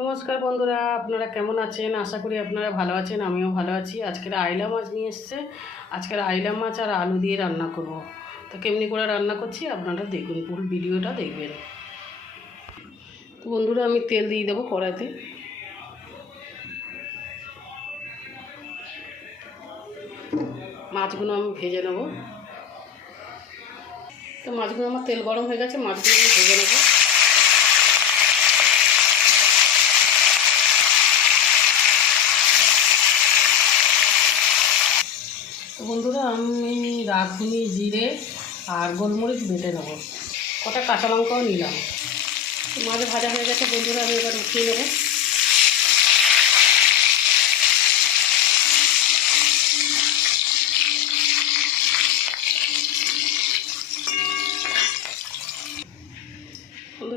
নমস্কার বন্ধুরা, আপনারা কেমন আছেন? আশা করি আপনারা ভালো আছেন। আমিও ভালো আছি। আজকের আইলা মাছ নিয়ে এসছে। আজকের আইলা মাছ আর আলু দিয়ে রান্না করব। তো কেমনি করে রান্না করছি আপনারা দেখুন, ফুল ভিডিওটা দেখবেন। তো বন্ধুরা, আমি তেল দিয়ে দেবো কড়াইতে। মাছগুলো আমি ভেজে নেব। তো মাছগুলো আমার তেল গরম হয়ে গেছে, মাছগুলো আমি ভেজে নেব। তো বন্ধুরা, আমি রাঁধুনি জিরে আর গোলমরিচ বেটে নেব। কটা কাঁচা লঙ্কাও নিলাম। মাছ ভাজা হয়ে গেছে বন্ধুরা, আমি এবার উঠিয়ে নেব।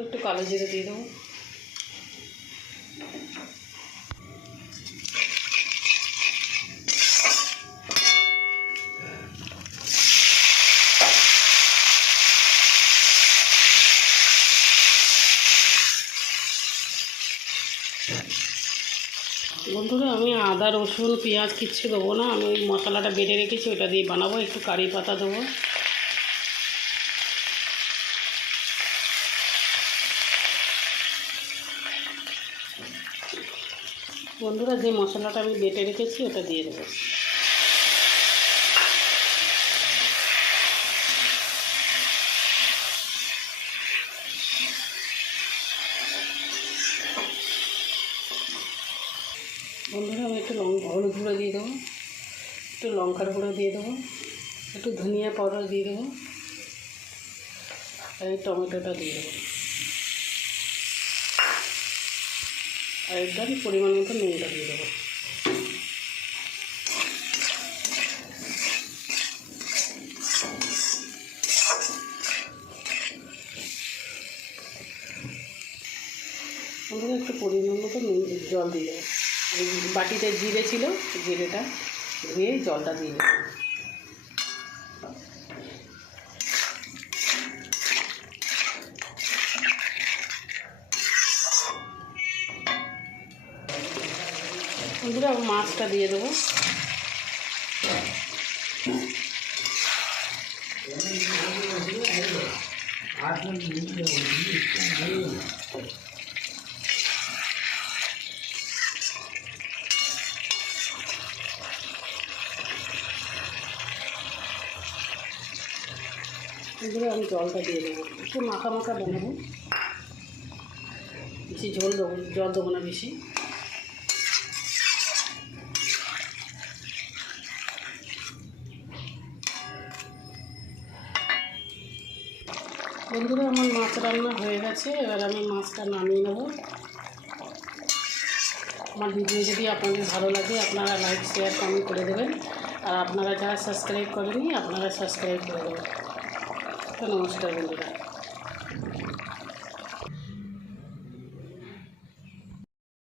একটু কালো জিরে দিয়ে দেবো। বন্ধুরা, আমি আদা রসুন পেঁয়াজ কিচ্ছু দেবো না। আমি ওই মশলাটা বেটে রেখেছি, ওটা দিয়ে বানাবো। একটু কারি পাতা দেবো। বন্ধুরা, যে মশলাটা আমি বেটে রেখেছি ওটা দিয়ে দেবো। বন্ধুরা, আমি একটু হলুদ গুঁড়ো দিয়ে দেবো, একটু লঙ্কার গুঁড়ো দিয়ে দেবো, একটু ধনিয়া পাউডার দিয়ে দেবো, আর এই টমেটোটা দিয়ে দেবো, আর একদম পরিমাণ মতো নুনটা দিয়ে দেবো। বন্ধুরা, একটু পরিমাণ মতো জল দিয়ে দেবো। এই বাটিতে জিরে ছিল, জিরেটা ধুয়ে জলটা দিয়ে দেবো। বন্ধুরা, মাছটা দিয়ে দেবো। বন্ধুরা, আমি জলটা দিয়ে দেবো। একটু মাখা মাখা বানাবো, বেশি জল দেবো না বেশি। বন্ধুরা, আমার মাছ রান্না হয়ে গেছে। এবার আমি মাছটা নামিয়ে নেব। আমার ভিডিও যদি আপনাদের ভালো লাগে আপনারা লাইক শেয়ার কমেন্ট করে দেবেন। আর আপনারা যারা সাবস্ক্রাইব করেনি আপনারা সাবস্ক্রাইব করে দেবেন। তো নমস্কার বন্ধুরা।